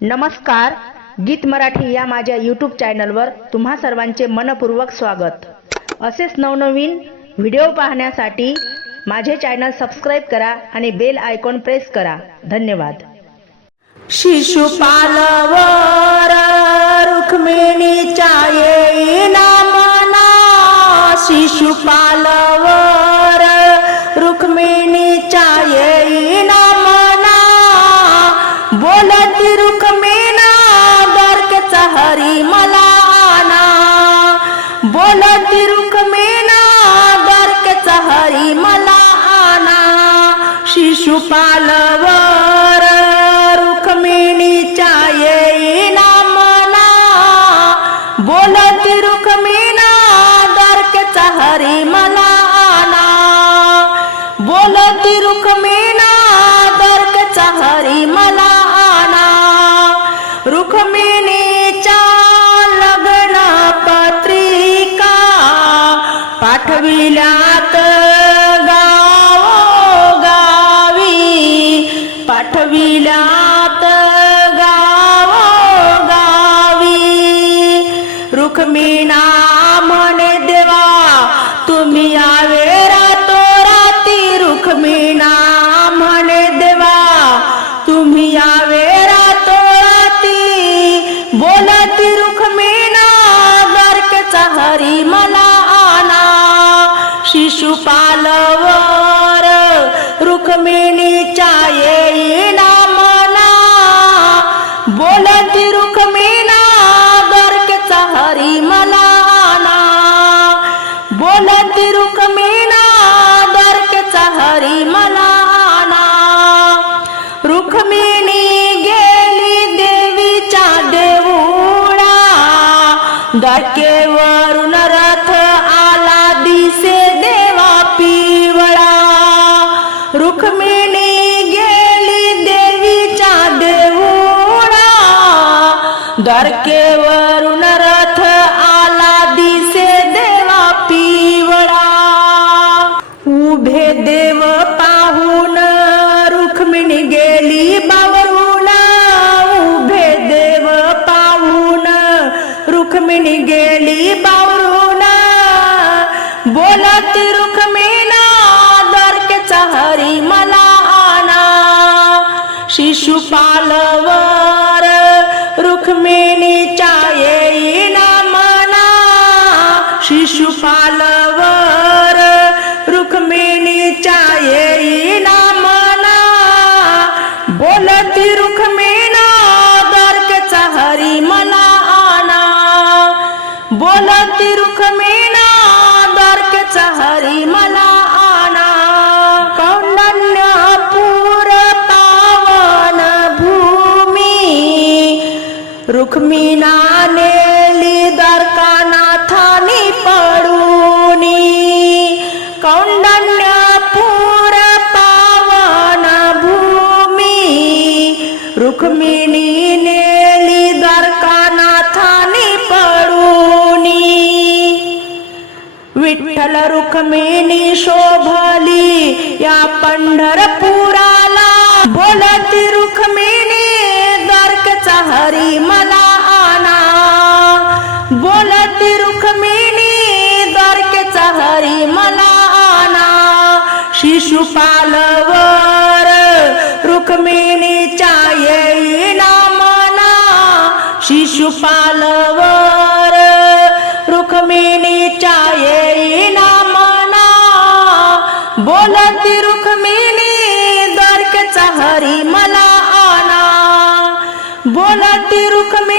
नमस्कार गीत मराठी या माझ्या यूट्यूब चॅनलवर तुम्हा सर्वांचे मनपूर्वक स्वागत. असेच नवनवीन व्हिडिओ पाहण्यासाठी माझे चॅनल सबस्क्राईब करा आणि बेल आयकॉन प्रेस करा. धन्यवाद. शिशुपालवर शिशुपालवर रुक्मिणीच्या येईना मना बोलती रुक्मिणा दर्कचा हरी मला आना. बोलती रुक्मिणा दर्कचा हरी मला आना. रुक्मिणीच्या लग्न पत्रिका पाठविल्या पाठविल्यात गावोगावी रुक्मिणा म्हणे देवा तुम्ही यावे रातो राती. रुक्मिणा म्हणे देवा तुम्ही यावे रातो राती. बोलती रुक्मिणा गर्कचा हरी मला आना शिशुपालवर रुक्मिणी बोलती रुक्मिणा गर्कचा हरी मला आना बोलती रुक्मिणा दर्कचा हरी मला आना रुक्मिणी गेली देवीच्या देऊळा. दर्केवरून रथ आला दिसे देवा पिवळा. रुक्मिणी बोलती रुक्मिणा दर्कचा हरी मला आना। शिशुपालवर रुक्मिणीच्या येईना मना। शिशुपालवर રુક્મિણાને લીદરકા નાથાની પડુની કૌંડન્ય પૂર પાવન ભૂમિ. રુક્મિણીને લીદરકા નાથાની પડુની. વિઠ્ઠલ રુક્મિણી શોભલી યા પંઢરપુરાલા બોલતી રુક્મિણી शिशुपालवर रुक्मिणीच्या येईना मना. शिशुपालवर रुक्मिणीच्या येईना मना. बोलती रुक्मिणी दर्कचा हरी मला आना बोलती रुक्मिणी